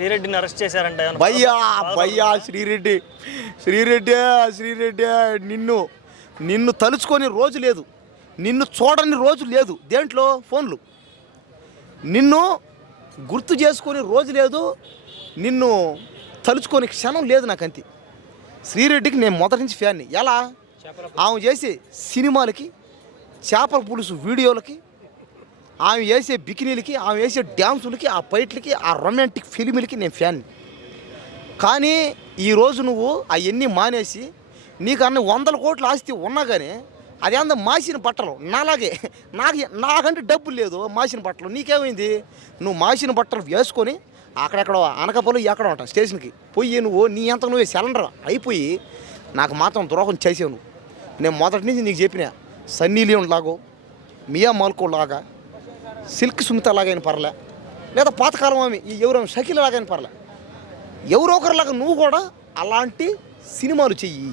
శ్రీరెడ్డిని arrest చేశారంట. భయ్యా శ్రీరెడ్డి నిన్ను తలుచుకొని రోజు లేదు, నిన్ను చూడని రోజు లేదు. దేంట్లో ఫోన్లు నిన్ను గుర్తు చేసుకొని రోజు లేదు, నిన్ను తలుచుకొని క్షణం లేదు నాకంతే. శ్రీరెడ్డికి నేను మొదటి నుంచి ఫ్యాన్ని. ఎలా ఆమె చేసే సినిమాలకి, చేపల పులుసు వీడియోలకి, ఆమె వేసే బికినీలకి, ఆమె వేసే డ్యాన్సులకి, ఆ ఫైట్లకి, ఆ రొమాంటిక్ ఫిలిములకి నేను ఫ్యాన్ని. కానీ ఈరోజు నువ్వు అవన్నీ మానేసి నీకన్నా 100 కోట్ల ఆస్తి ఉన్నా కానీ అదేందో మాసిన బట్టలు నాకంటే డబ్బులు లేదు. మాసిన బట్టలు నీకేమైంది? నువ్వు మాసిన బట్టలు వేసుకొని అక్కడెక్కడ అనకపల్లి ఎక్కడ ఉంటావు స్టేషన్కి పోయి నువ్వు నీ అంత నువ్వే సిలిండర్ అయిపోయి నాకు మాత్రం ద్రోహం చేసావు నువ్వు. నేను మొదటి నుంచి నీకు చెప్పిన సన్నీ లియోన్ లాగో, మియా మాల్కో లాగా, సిల్క్ సుమిత లాగైనా పర్లే, లేదా పాతకాలం ఆమె ఎవరైనా షకీల్ లాగైనా పర్లే, ఎవరో ఒకరిలాగా నువ్వు కూడా అలాంటి సినిమాలు చెయ్యి.